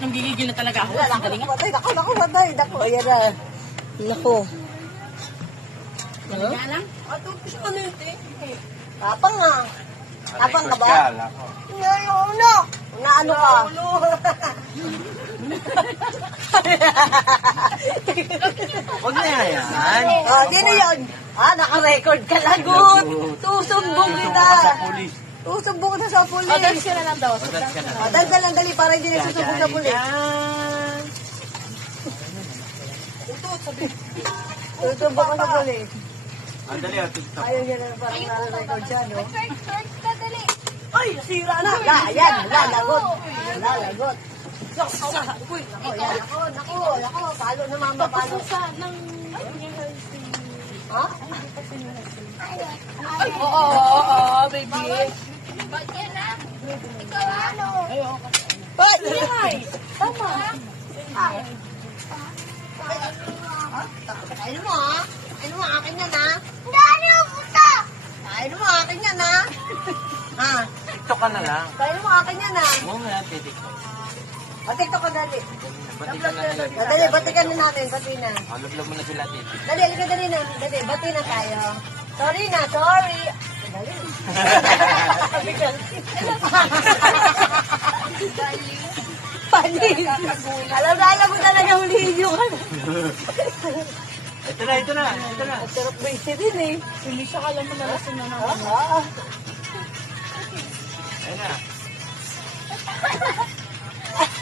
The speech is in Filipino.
Nang gigigil na talaga ako. Wala, naku, patay. Ayan na. Naku. Talaga lang? Tapang nga. Tapang ka ba? Uno. Unaano ka? Huwag na yan. Dino yun. Naka-record ka, lagot. Susumbong kita. Sa pulis. Susumbong kita sa pulis. Dalis ka na lang daw. Dalis ka na. Dali para hindi na susumbong sa pulis. Susumbong ka sa pulis. Andali, TikTok. Ayaw niya na parang naka-record siya, no? Search ka, dali. Ay, nasira na. Yan, lagot. Lagot. Uy, nako. Palo na mama, palo. Ha? Oo, baby. Ba't yan ah? Ikaw ano? Ba't? Tama. Kain mo, ha? Kain mo, akin yan, ha? Dali mo puta! Kain mo, akin yan, ha? Ha? TikTok ka na lang. Kain mo, akin yan, ha? Huwag mo yan, TikTok. TikTok ka, dali. Bati ka na nila. Dali, batikan na natin, bati na. Love mo na sila, TikTok. Dali, halika, dali na. Dali, bati na tayo. Sorry na, sorry. Dali. Panis. Alam mo talaga hulihin yung ano. Ito na. Sarap ba yung din eh. Hindi siya alam mo na lasing na naman. Ah. Ayun na.